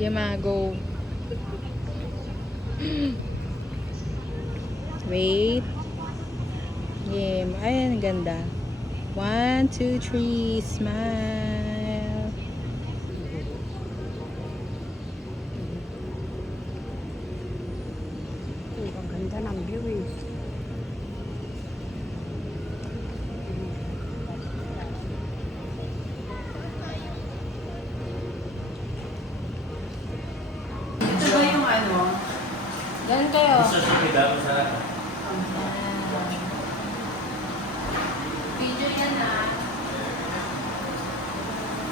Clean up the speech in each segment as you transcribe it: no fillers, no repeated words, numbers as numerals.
Yamago. Wait. Yeah, ayan, ganda. 1, 2, 3, smile. Ang ganda ng view eh. Ito ba yung ano? Diyan kayo. Video yan ah.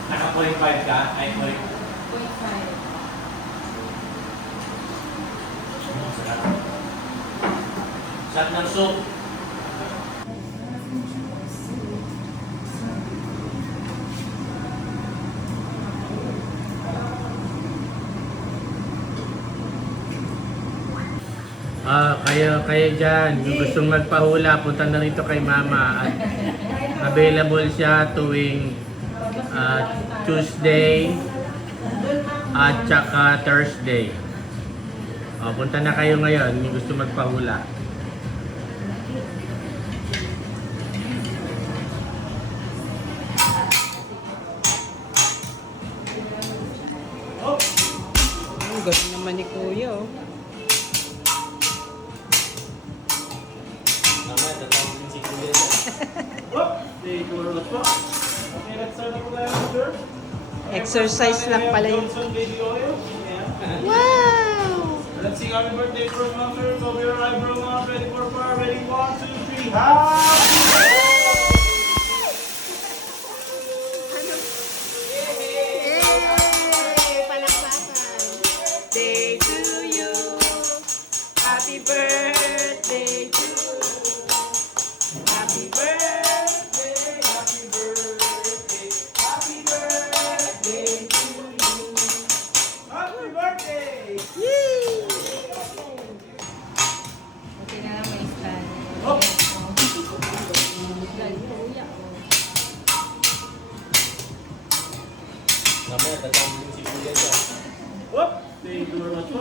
Naka 0.5 ka? Ay, 0.5. 0.5. Shot ng soup. Kaya dyan, yung gustong magpahula, punta na rito kay Mama. At available siya tuwing Tuesday at saka Thursday. Punta na kayo ngayon, yung gusto magpahula. Ang galing naman ni Kuya oh. Mama, tatawagin si Kuya dyan. Okay, let's start up with that. Exercise lang pala yun. Wow! Let's sing happy birthday for Mom, sir. Cover your eyebrow, Mom. Ready for fire. Ready, 1, 2, 3. Happy Day to you. Happy birthday to you. Happy birthday, happy birthday, happy birthday to you. Happy birthday! Buti na lang may stand. Oh! Mamaya, tatawagin si Kuya dyan. Whoop! Thank you very much po.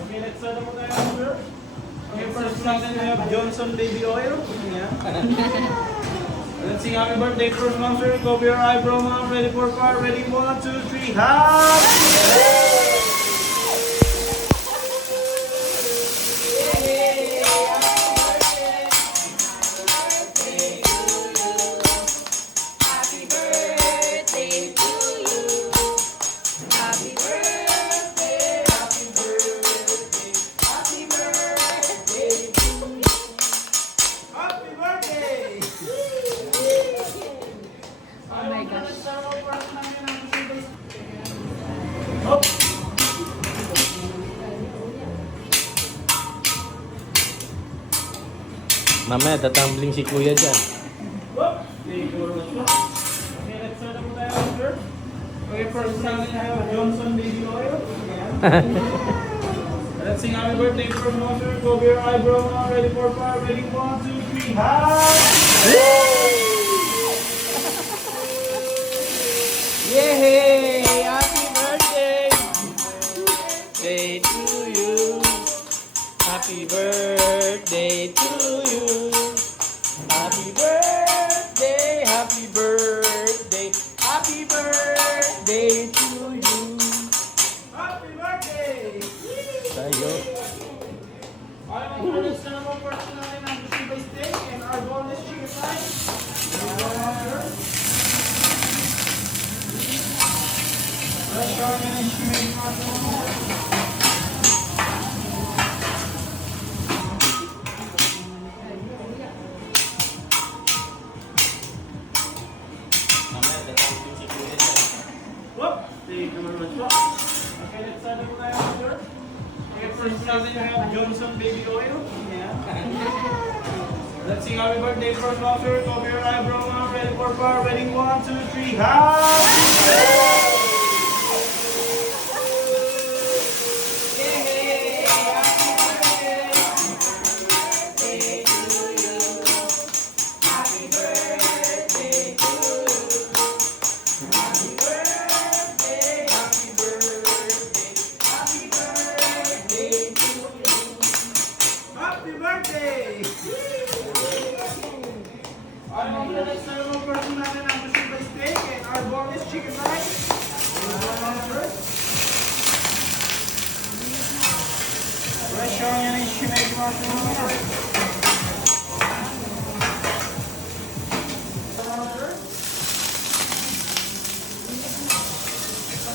Okay, let's start up with that, sir. Okay, first natin we have Johnson Baby Oil. Yeah. Let's sing happy birthday first, Mom, sir. Cover your eyebrow, Mom. Ready for fire. Ready, 1, 2, 3. Happy Happy birthday to you. Happy birthday, happy birthday, happy birthday to you. Happy birthday! Oh my gosh. Oh! Mamaya, tatambling si Kuya dyan. Whoop! Thank you very much po. Okay, let's start up with that, sir. Okay, first natin I have Johnson Baby Oil. Yeah. Let's sing happy birthday for Mom, sir. Cover your eyebrow, Mom. Ready for fire. Ready, 1, 2, 3. Yay! Happy birthday! Day to you. Happy birthday to you. Happy birthday, happy birthday, happy birthday to you. Happy birthday! Tayo. Alright, for this naman first natin ang Basiba steak and our boneless chicken thighs. Let's go ahead and make Whoop! Thank you very much po. Okay, let's start with that, sir. Okay, first natin you have Johnson Baby Oil. Yeah. Let's sing happy birthday first, Mom, sir. Cover your eyebrow, Mom. Ready for fire. Ready, 1, 2, 3. Happy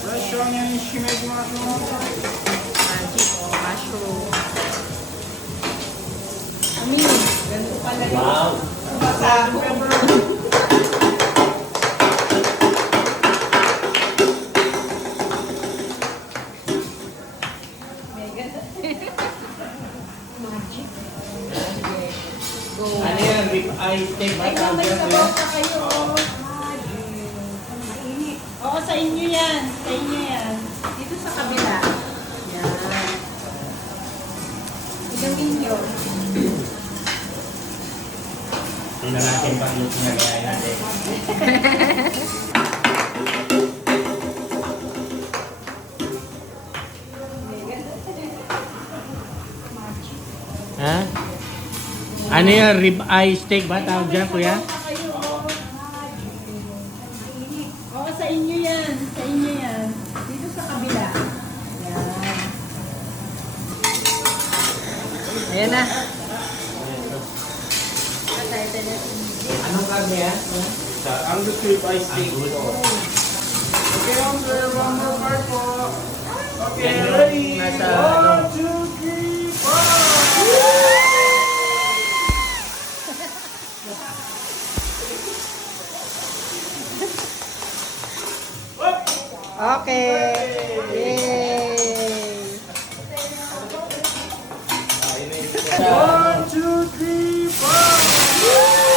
Fresh onion shimmered mushroom. Magic o mushroom. Ganito pala yun. Wow! Salt and pepper. Go. Ano yan? Rib eye steak ba? Ikaw may sabaw pa kayo. Oo, sa inyo yan. Sa inyo yan. Dito sa kabila. Yan. Ilamin nyo. Tingnan natin pang luto na gaya natin. Ha? Ano yan? Rib eye steak ba? Tawag dyan, kuya? Oo, sa inyo yan. Sa inyo yan. Dito sa kabila. Yan. Ayan na. Anong karne yan? Ang rib eye steak po. Okay, sir. One more part po. Okay, Yan yung ready? nasa, 1, 2, 3, 4! Okay. Yay! 1, 2, 3, 4!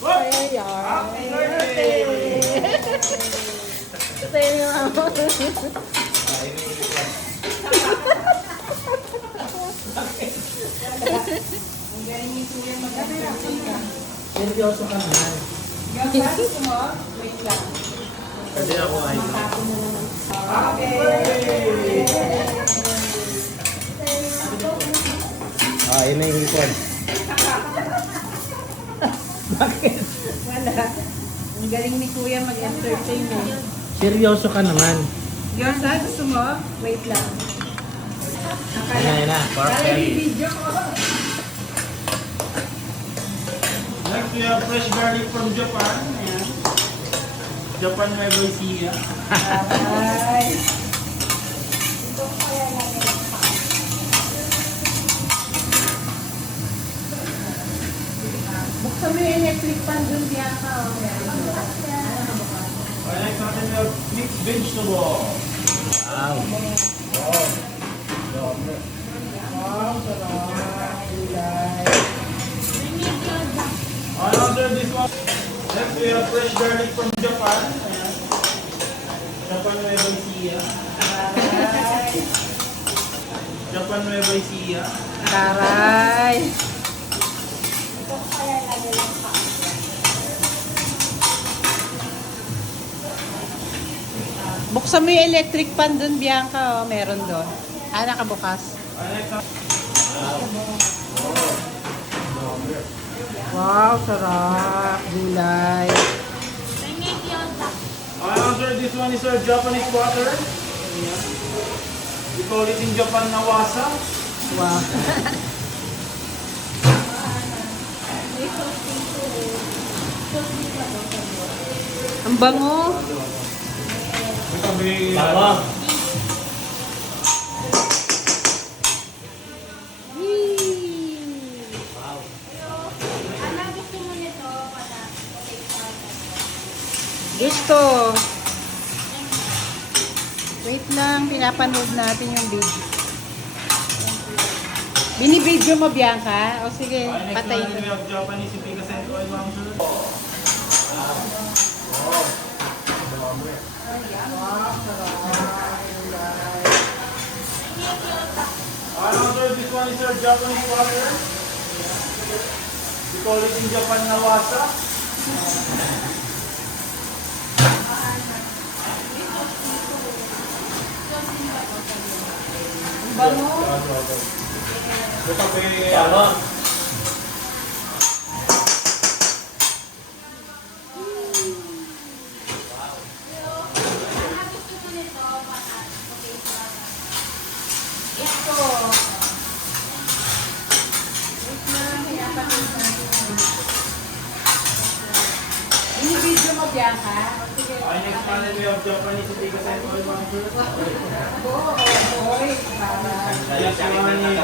There you are. Happy birthday! There you are. Ang galing ni Kuya mag-entertain. Seryoso ka naman. Yung gusto mo, wait lang. Kasi ako ay... Happy birthday! Yun na yung hipon. Wala. Ang galing ni Kuya mag-entertain eh. Seryoso ka naman. Yung gusto mo, wait lang. Yan na. Pork Kala belly. yung video ko. Next, we have fresh garlic from Japan. Ayan. Japan Nueva Ecija. Ay. Buksan mo yung electric pan dun diya ka. Next natin we have mixed vegetable. Wow. Wow, sarap. Gulay. Another this one. Next, we have fresh garlic from Japan. Ayan. Japan Nueva Ecija. Ay. Japan Nueva Ecija. Taray. Buksan mo yung electric pan dun, Bianca. Oh, meron doon. Nakabukas. Next, Wow, sarap. Gulay. another this one is our Japanese water. Ayan. We call it in Japan nawasa. Wow. Ang bango. Sabi, Bawang. Gusto. Wait lang, pinapanood natin yung video. Binibidyo mo, Bianca? O sige, next patay natin we ko. have Japanese Ipikasen oil lamser. Another this one is our Japanese water. We call it in Japan nawasa. Bango. Bawang. Bianca? O, sige. Okay, next natin we have Japanese Tika Sento Oil, mga sir. Oo, boy. Para. Next one is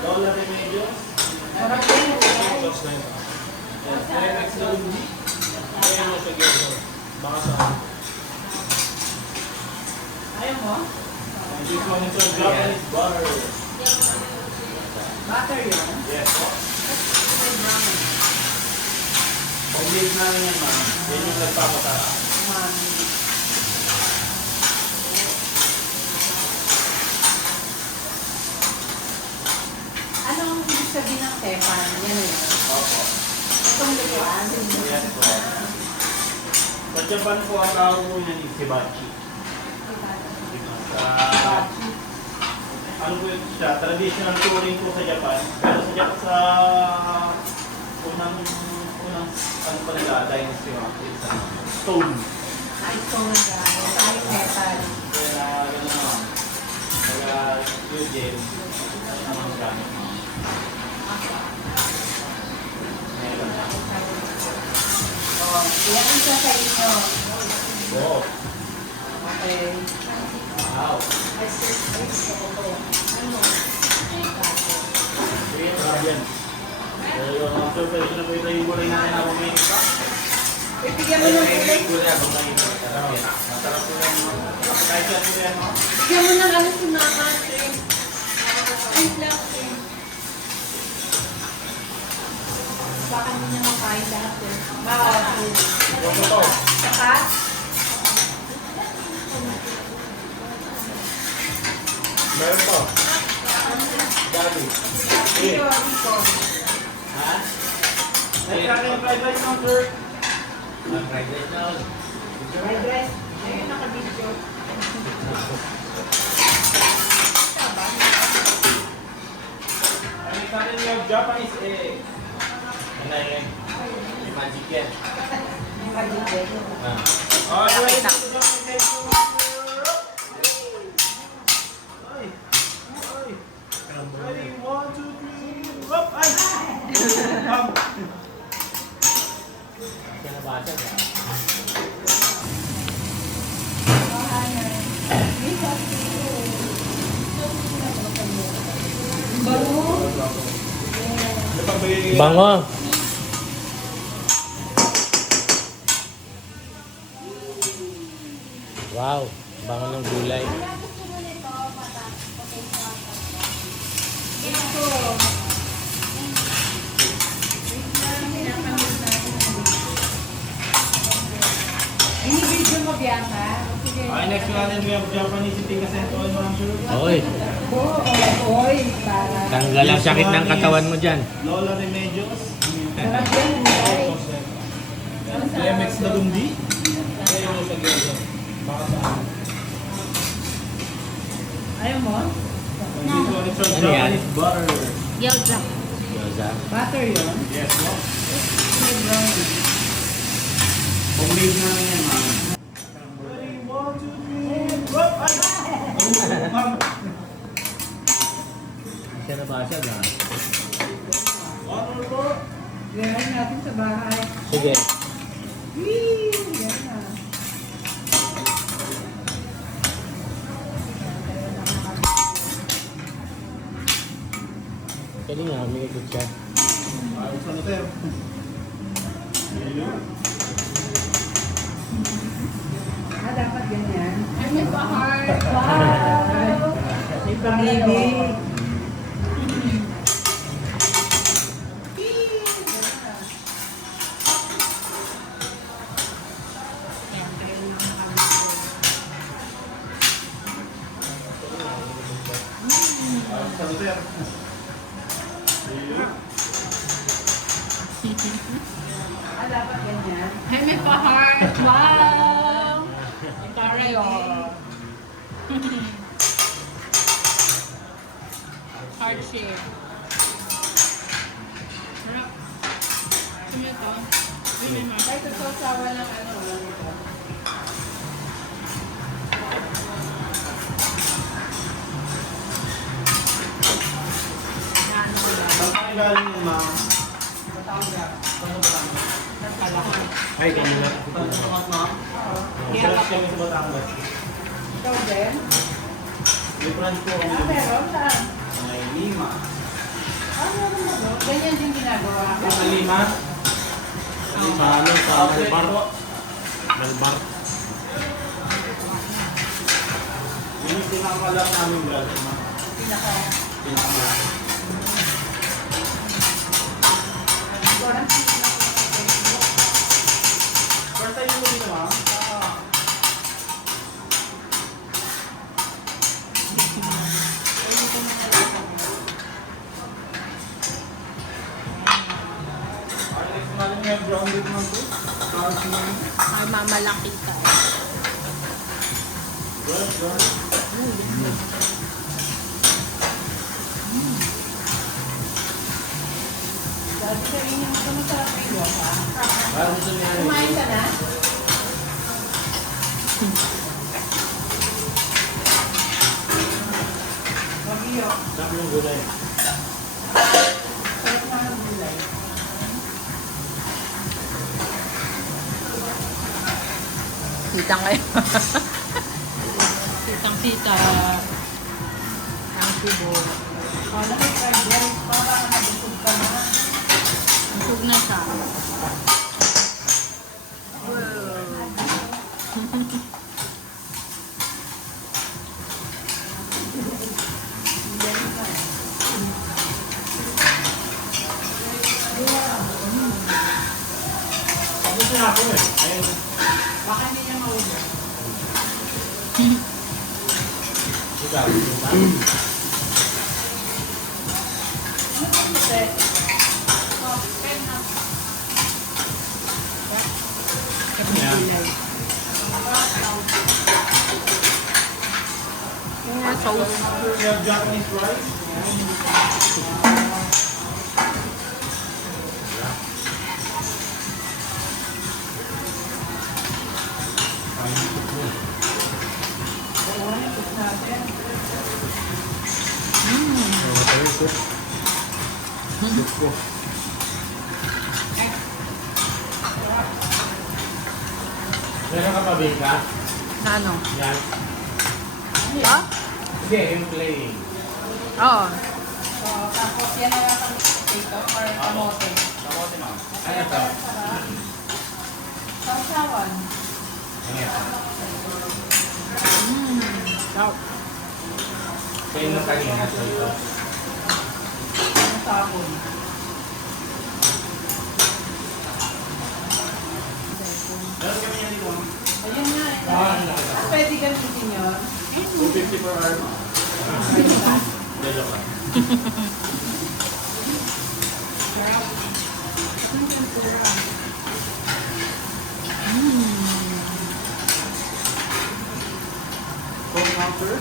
Lola Remedios. Sarap yan, guys. Yes, next one is Ayan mo sa gildo. Baka saan. Ayaw mo? And this one is your Japanese butter. Butter yun? Yes, po. Pag-leave namin yan, ma'am. Yan yung nagpapatara. Mami. Anong ibig sabihin ng tepan? Yan yun. Opo. Itong lutuan. Yes, po. Sa Japan po, ang tawag po niyan is hibachi. Sa, ano po yun siya, traditional touring po sa Japan. Pero sa Japan, sa unang ano pa nila, dynasty mga is stone. Ay, ito nga gano'n. Ay, tepan. Kaya gano'n naman. Kaya Eugene, ano naman gamit mo. Meron na. Yan isa sa inyo. Oo. Okay. Wow. Ay, sir. Ano? Sige, yan. So, after pwede na po ito yung gulay natin na bumili pa. Bibigyan mo ng kulay. Masarap po yan. Kahit yan po yan, no? Bigyan mo ng ano si Mama. Ay, lang. Baka hindi niya makain lahat eh. Ito. Saka? Meron po. Gabi. Dito, dito. Ha? Next natin yung fried rice, no, sir? Fried rice. Ayun, naka-video. Next natin yung Japanese egg. Ano yan? Magic yan. Magic egg. Okay, ready to Japanese egg, sir? Ay. Ay. Ready, 1, 2, 3. Up! Ay! Bango. Wow, bango ng gulay. Ini-video mo, Bianca. Sige. Okay, next natin we have Japanese Tika Sento Oil, mga sir. Oy, Oy, para. tanggal ang sakit ng katawan mo dyan. Lola Remedios. Sarap yan, guys. Lemex na lundi. Kaya mo sa gildo. Baka saan. Ayaw mo? And this one is your Ano yan? Japanese butter. Gyoza. Gyoza. Butter yun. Yes, no? May brownie. Homemade namin yan, ma'am. Ready, 1, 2, 3. Up! Ay! Ma'am. Siya na ba siya? Honor po. Gawin natin sa bahay. Sige. Whee! Yan na. Kaya nga, may ikot siya. Ayos na sir. Dapat ganyan. Ay, may pa-heart. Wow! May pag-ibig. Ayos na sir. Dapat ganyan. Ay, may pa-heart. Wow! Taray, oh. Heart shape. Sarap. Sino ito? Uy, may mga. Ay, sasawa lang ano. Saan kayo galing yan, ma'am? Ay, kamo na. Branch kami sa Batangas. Ikaw din? May branch po kami. Meron? Saan? May Lima. Meron mo doon? Ganyan din ginagawa. Sa Lima? Sa ano, sa Malbar. Malbar. Yun yung pinakamalaki namin branch. Pinaka. Pinakamalaki. First time mo dito, ma'am? Alex, malam niya grounded naman to. Cards mo. Ay, mamalaki ka. Well. Dati ka rin yung sumasarap yung dosa. Parang gusto niya. Kumain ka na? Mag-iyo. Sabi yung gulay. Sarap na ng gulay. Sitang kayo. Sitang-sita. Ang tubo. Kala may fried rice. Parang nabusog ka na. Busog na siya. Gusto niya ako eh. Ayun. Baka hindi niya maubos. Ikaw. Kasi, Yung nga sauce. You have Japanese rice? Meron ka pa bika? Sa ano? Yan. Ha? Hindi, yung plain. Oo. so, tapos yan na lang ang potato or kamote. Kamote ma'am. Ano ito? Sausawan. Ano ito? Sarap. Plain na kanina sa ito. Ang sabon. Meron kami yan dito. Ayun nga. Pwede gamitin yun. 250 per hour. Dalo ka. Coke counter.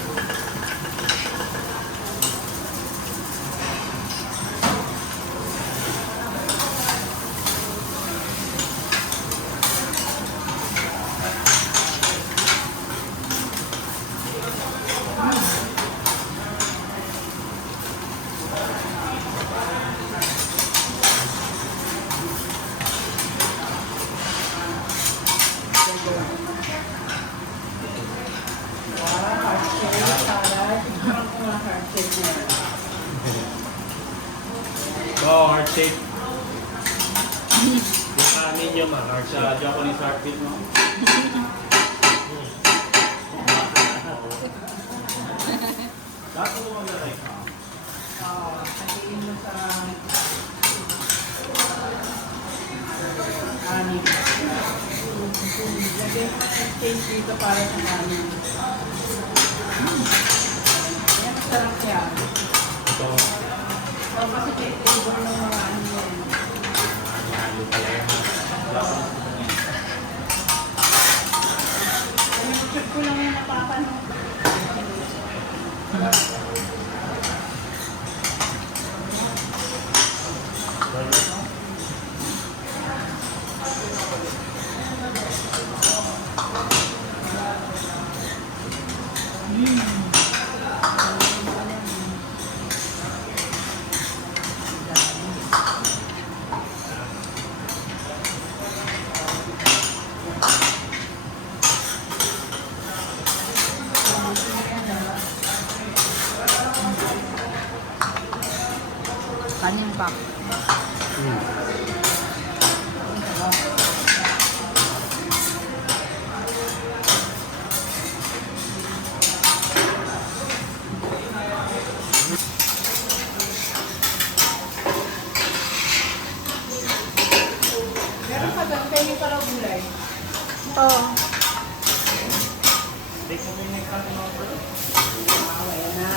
Oo, heart shape. Yung medium heart shape. Sa Japanese heartbeat mo. Lahat mo naman na like. Hatiin mo sa anim. Lagyan mo ng change dito para sa anim. Yan, masarap yan. Ito. O, kasi may flavor ng mga ano yan. Halo pala yan. Check ko lang yung napapanood. Kanin pa. Meron ka doon, kayo yung parang gulay. Oo. Ayan na.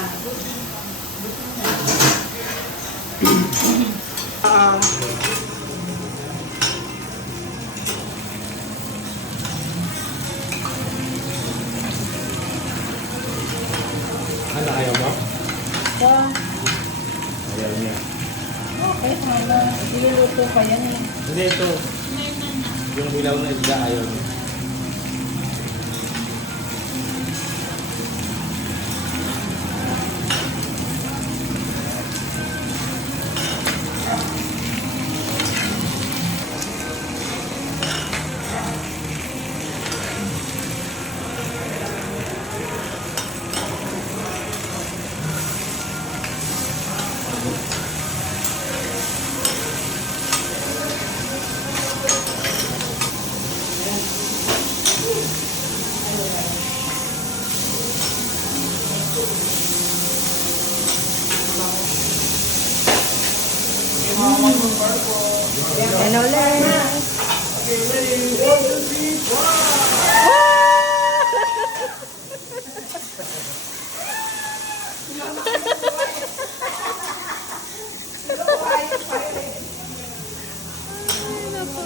Ano, ayaw mo? So, Ayaw niya. okay, sana. Iluluto pa yan eh. Hindi, ito. Yung ilaw na isda, ayaw niya.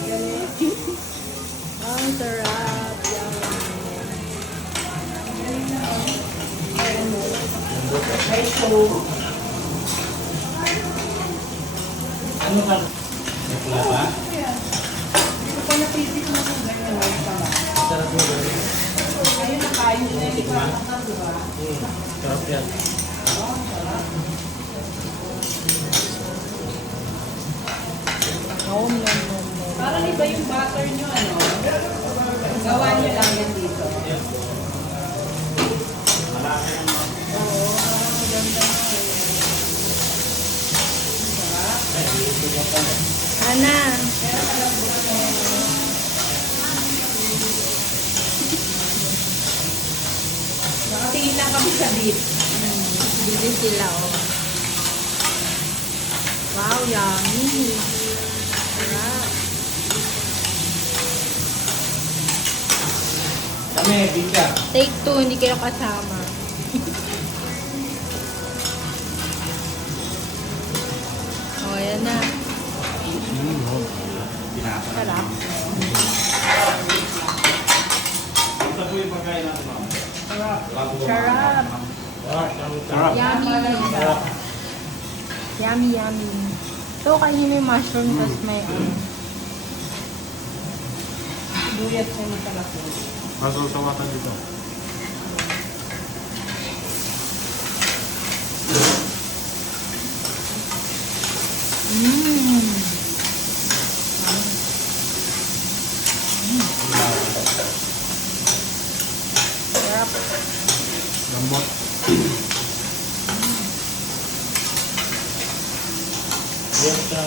Yan ulit. Ang sarap. May show. Ano ka? May pula pa? Hindi ko pa napisip na kung ganyan lang pala. Sarap mo ba? Ayun na kain nila. Hindi ko nakakar, di ba? Sarap yan. Parang iba yung butter nyo, ano? Gawa nyo lang yan dito. Oo, ganda na eh. Ana. Nakatingin lang kami sa beef. Bili sila, oh. Wow, yummy. Sarap. Kami, bika. Take 2, hindi kayo kasama. Oh, ayan na. Sarap. Ito po yung pagkain natin, ma'am. Sarap. Sarap. Sarap. Yummy. Yummy, yummy. So, kainin mo yung mushroom, tapos may Duyat siya ng talako. Masasawatan dito. sarap. Lambot. Yan sa...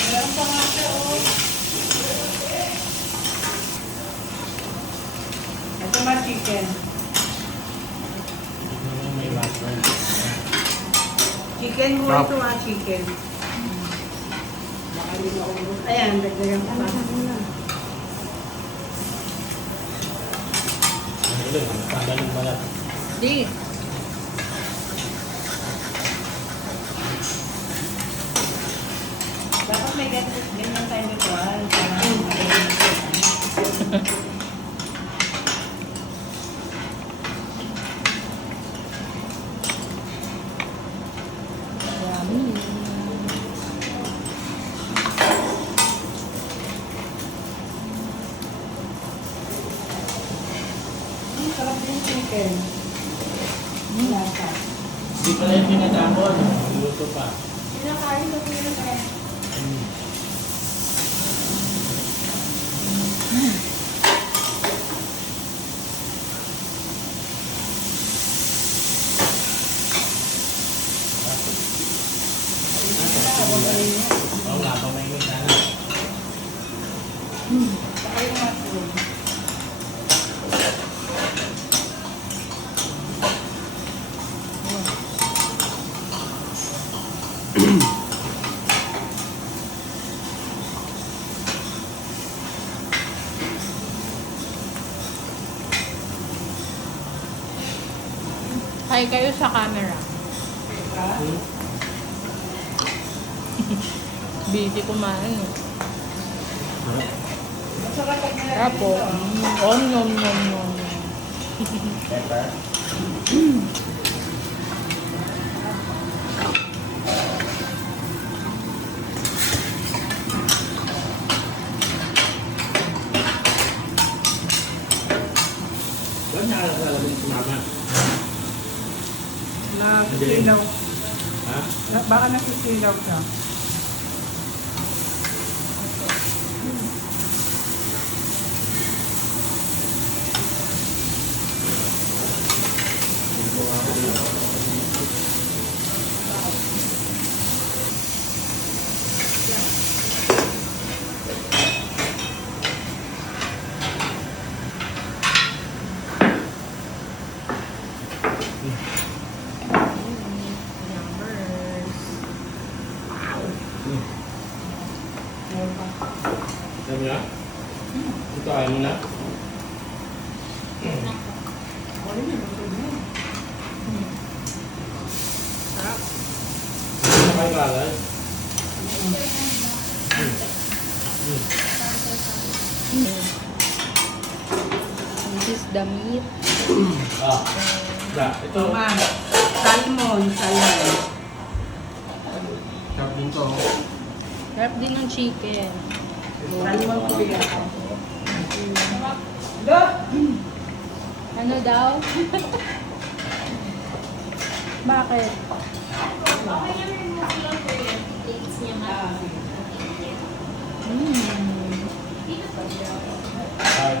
Meron pa nga siya, oh. Ito ba chicken? May last one. Chicken mo Sarap. ito ah, chicken. Baka hindi maubos. Ayan, dagdagan ko pa. Ano ulit? Tanggalin balat. Di. Dapat may ganyan tayo ritual. Yummy. Sarap din yung chicken. Lasa. Hindi pala yung pinagkakon. Luto pa. Pinakain na po yun eh. Hi kayo sa camera. Busy kumain. Eh. Apo. Om nom nom nom. Pepper. Ba't nakakalamin si mama? Nasisilaw. Ha? Baka nasisilaw siya. Sabi na? Ito ayaw mo na? Ano kayo kagal? This is the meat. Ah. Ito. Ma, salmon, salmon. Sarap din to. Sarap din ng chicken. Salmon ko yan. Ano daw? Bakit?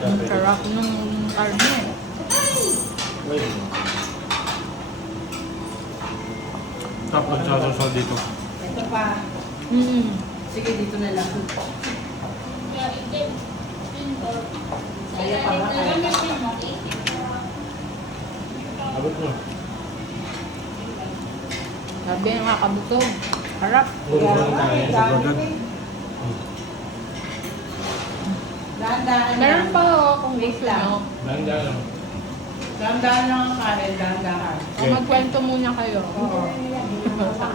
Ang sarap ng karne. Wait. Sarap nagsasasal dito. Ito pa. Sige, dito na lang. Kaya pa ba? Abot mo. Sabi ng kakabutog. Harap. Puro lang tayo sa product. Dahan-dahan Meron lang. pa ako kung Wait gusto lang. nyo. Dahan-dahan lang. Dahan-dahan lang ang kanin, dahan-dahan. O magkwento muna kayo. Oo.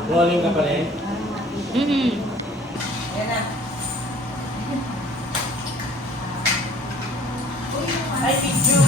Rolling ka pa rin. Yan na. Ay, picture.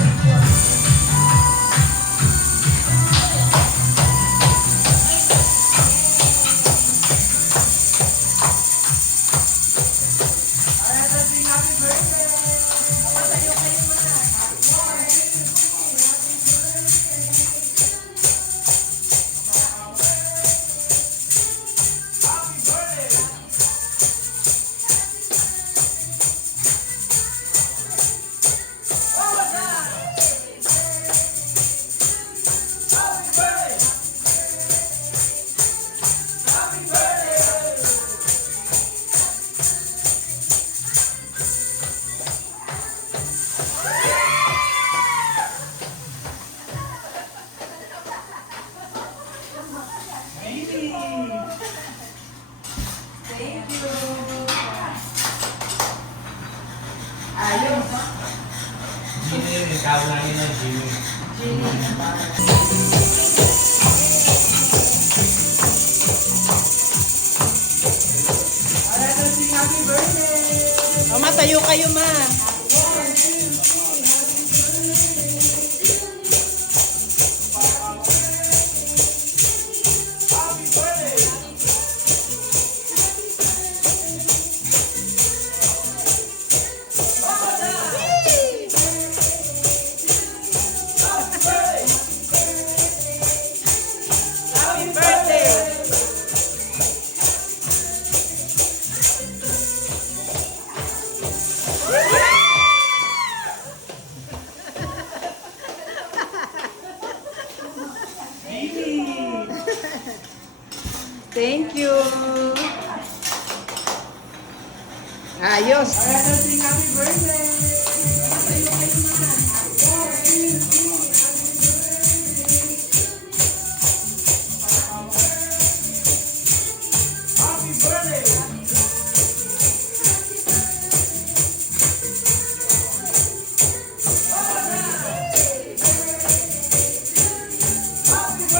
Jimmy, ikaw namin na Jimmy. O, matayo kayo, ma. Happy birthday! Thank you. Ayos. Happy birthday. Thank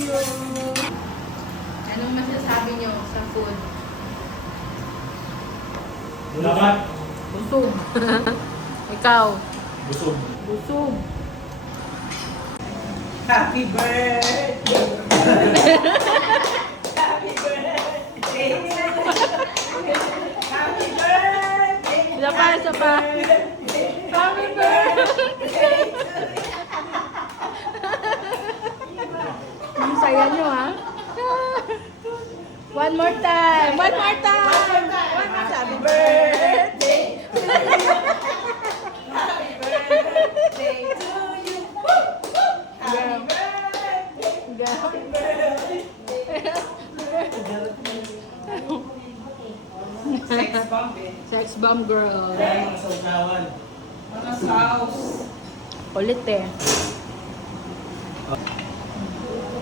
you. Anong masasabi niyo sa food? Dapat. Busog. Ikaw? Busog. Busog. Happy birthday! Happy birthday! Happy birthday! Isa pa, isa pa. Happy birthday! Ang saya niyo, ha? One more time! One more time! Happy birthday! Happy birthday to you! Happy birthday! Happy birthday! Sex bomb eh. Sex bomb girl. Mga sausawan. Mga sauce. Ulit eh.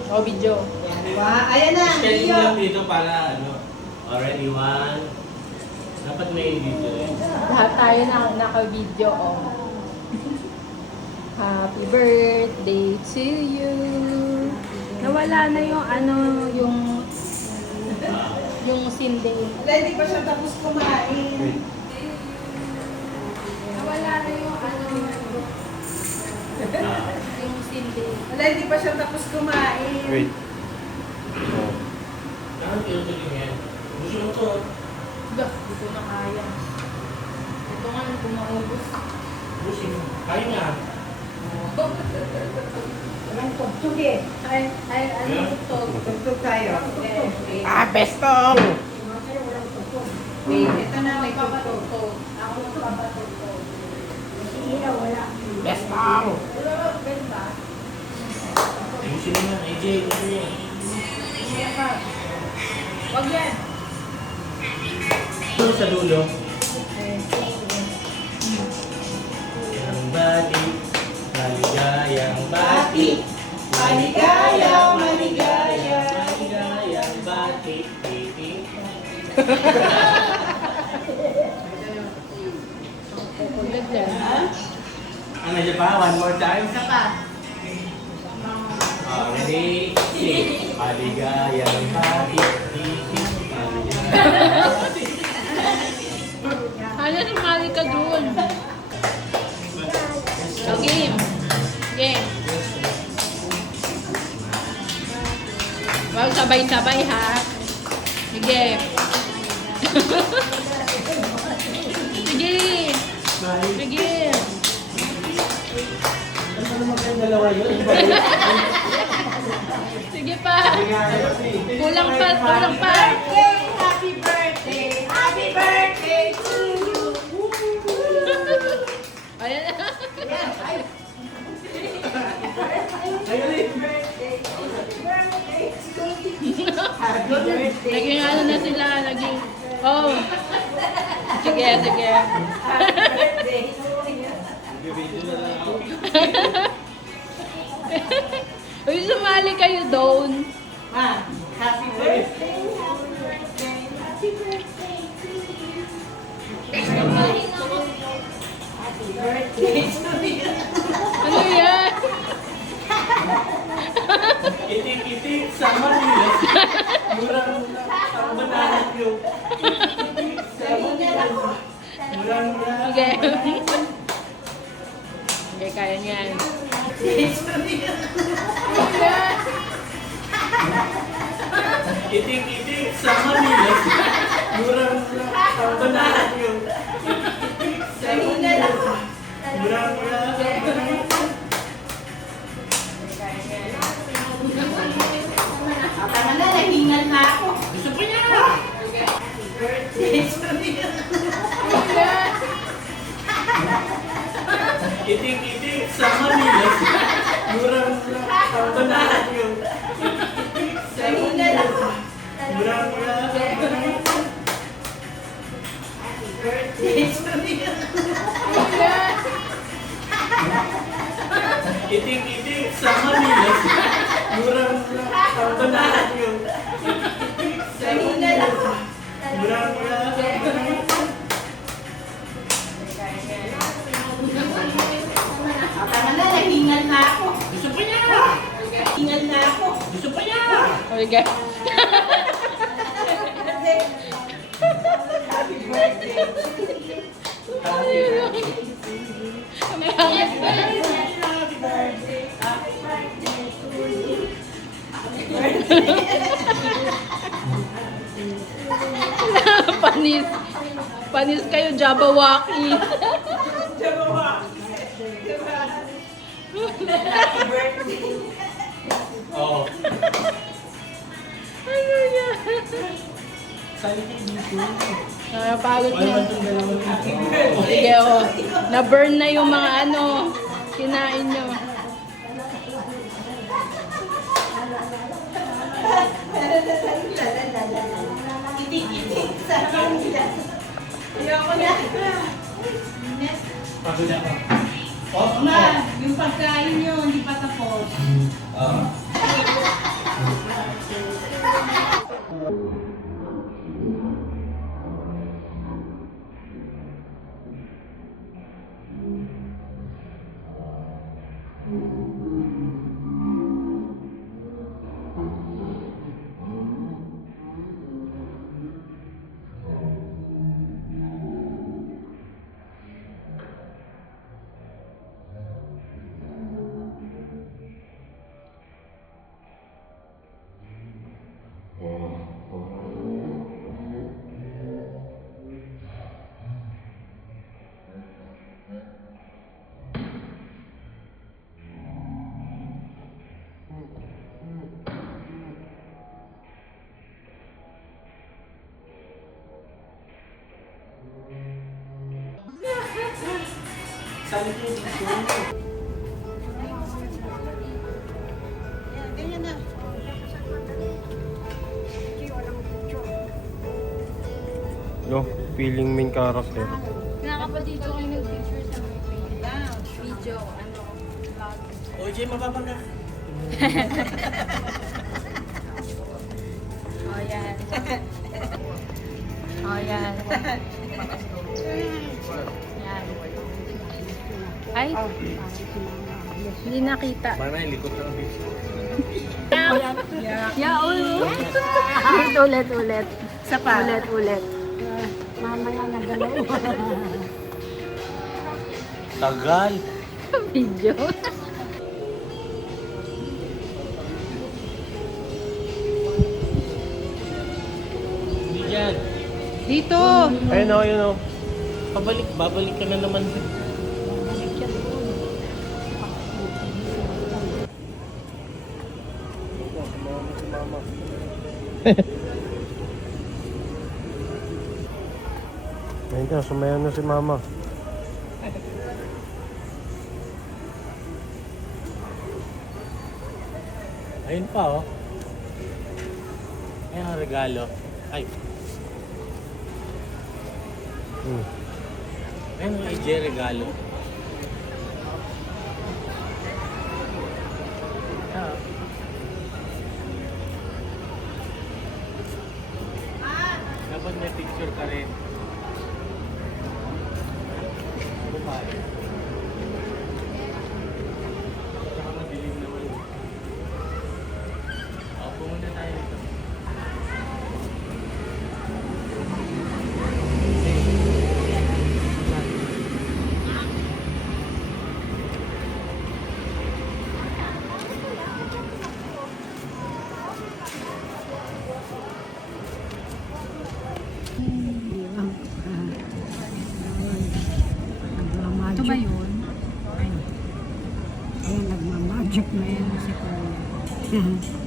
O, video. Wow, ayan na. Schedule Iyo. lang dito para ano, already one. Dapat may video rin. Lahat tayo na naka-video, oh. Happy birthday to you. Nawala na yung ano, yung sindi. Wala, hindi pa siya tapos kumain. Nawala na yung ano, yung sindi. Wala, hindi pa siya tapos kumain. Wait. Dapat tinutuloy yan. Gusto mo to. Bah, hindi ko na kaya. Ito nga, hindi ko maubos. Gusto mo. Kaya nga. Walang tugtog eh. Ay, ano ito? Tugtog tayo. Eh, Bestong! wait, ito na may tugtog. Papatugtog. Ako magpapatugtog. Iya, wala. Bestong! Ganda. Gusto mo yan, AJ. Gusto mo yan. Kaya pa. Wag yan. Ito sa dulo. Ang bati. Maligayang bati. Maligaya, maligaya. Maligayang bati. Titi. Kukulit yan. Ano siya pa? One more time. Isa pa. Ready? Sing. Maligayang bati. Titi. Maligayang bati. Ano, sumali ka dun? So, game. Game. Huwag sabay-sabay, ha? Sige. Sige. Sige. Ano naman kayong dalawa yun? Sige pa. Kulang pa, kulang pa. Birthday, happy birthday, happy birthday to you. Ayan. Ayun eh. Birthday to you. Happy birthday. Naging ano na sila, naging... Oh. Sige, sige. Happy birthday to you. Video na lang ako. Uy, sumali kayo doon. Ma, happy birthday, happy birthday, happy birthday to you. Happy birthday to you. Ano yan? Itik-itik sa Manila. Murang-mura ang banana cue. Itik-itik sa Manila. Murang-mura. Sige. Sige, kaya niyan. Itik-itik sa Manila. Murang-mura ang banana cue. Itik-itik sa Manila. Murang-mura. Tama na, nahingal na ako. Gusto ko niya! Birthday to you. Itik-itik sa Manila. Murang-mura ang banana cue. Itik-itik sa Manila. Murang-mura. Birthday to you. Itik-itik sa Manila. Mura-mura. Pagbanaan yun. Itik-itik sa Manila. Mura-mura. Tama na, nahingal na ako. Gusto pa niya. Hingal na ako. Gusto pa niya. Okay, guys. May hangit pa. Panis. Panis kayo, Jabawaki. Oo. Ano yan? Nakapagod na. Sige, oh. Na-burn na yung mga ano, kinain nyo. Itik-itik sa kanila. Ayoko na. Pagod ako. Ma, yung pagkain nyo, hindi pa tapos. Ganyan na. No, feeling main character. Nakakapatid ko kayo nag-picture sa video, ano, vlog. O, Jay, mababa na. Oh, yan. Oh, yan. Yan. Ay, hindi nakita. Parang may likod ng bitch. Yeah, ulit. Ulit. Sa pa. Ulit. Tagal. Video. Hindi dyan. Dito. Ayun o, yun o. Babalik ka na naman. Ayun ka, sumayaw na si mama. Ayun pa, oh. Ayun ang regalo. Ay. Ayun ang AJ regalo. Ah. Dapat may picture ka rin. Babae. Saka madilim naman. Pumunta tayo dito. Ito ba yun? Ayan, nagmamagic na yan si Kuya.